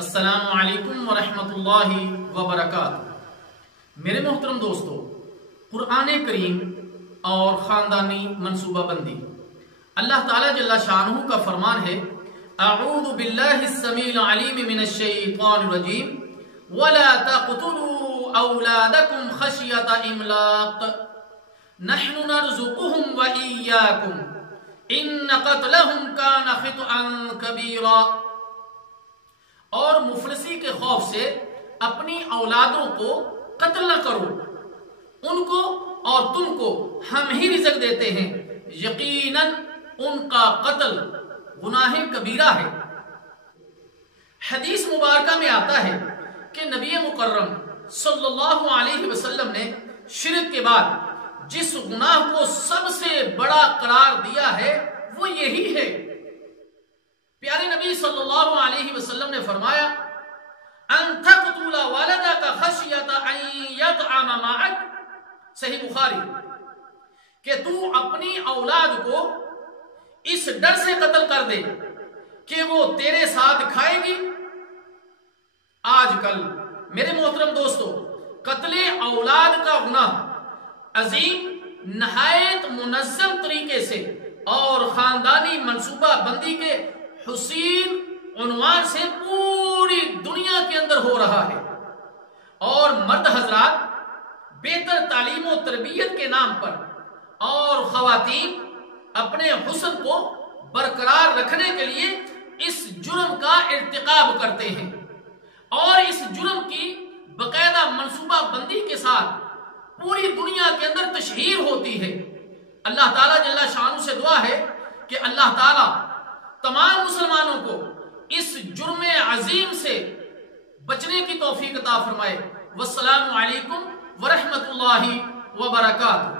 السلام علیکم ورحمۃ اللہ وبرکاتہ۔ میرے محترم دوستو، قرآن کریم اور خاندانی منصوبہ بندی، اللہ تعالیٰ جل شانہ کا فرمان ہے، اعوذ باللہ السمیع العلیم من الشیطان الرجیم ولا تقتلوا اولادکم خشیۃ املاق نحن نرزقهم وإیاکم ان قتلهم کان خطئا کبیرا۔ اور مفلسی کے خوف سے اپنی اولادوں کو قتل نہ کرو، ان کو اور تم کو ہم ہی رزق دیتے ہیں، یقیناً ان کا قتل گناہ کبیرہ ہے۔ حدیث مبارکہ میں آتا ہے کہ نبی مکرم صلی اللہ علیہ وسلم نے شرک کے بعد جس گناہ کو سب سے بڑا قرار دیا ہے وہ یہی ہے۔ پیارے نبی صلی اللہ علیہ وسلم نے فرمایا، ان تقتل ولدک خشیۃ ان یطعم معک، صحیح بخاری، کہ تو اپنی اولاد کو اس ڈر سے قتل کر دے کہ وہ تیرے ساتھ کھائے گی۔ آج کل میرے محترم دوستو، قتل اولاد کا گناہ عظیم، نہایت منظم طریقے سے اور خاندانی منصوبہ بندی کے حسین عنوان سے پوری دنیا کے اندر ہو رہا ہے، اور مرد حضرات بہتر تعلیم و تربیت کے نام پر اور خواتین اپنے حسن کو برقرار رکھنے کے لیے اس جرم کا ارتکاب کرتے ہیں، اور اس جرم کی باقاعدہ منصوبہ بندی کے ساتھ پوری دنیا کے اندر تشہیر ہوتی ہے۔ اللہ تعالیٰ جل شانہ سے دعا ہے کہ اللہ تعالیٰ تمام مسلمانوں کو اس جرم عظیم سے بچنے کی توفیق عطا فرمائے۔ والسلام علیکم ورحمۃ اللہ وبرکاتہ۔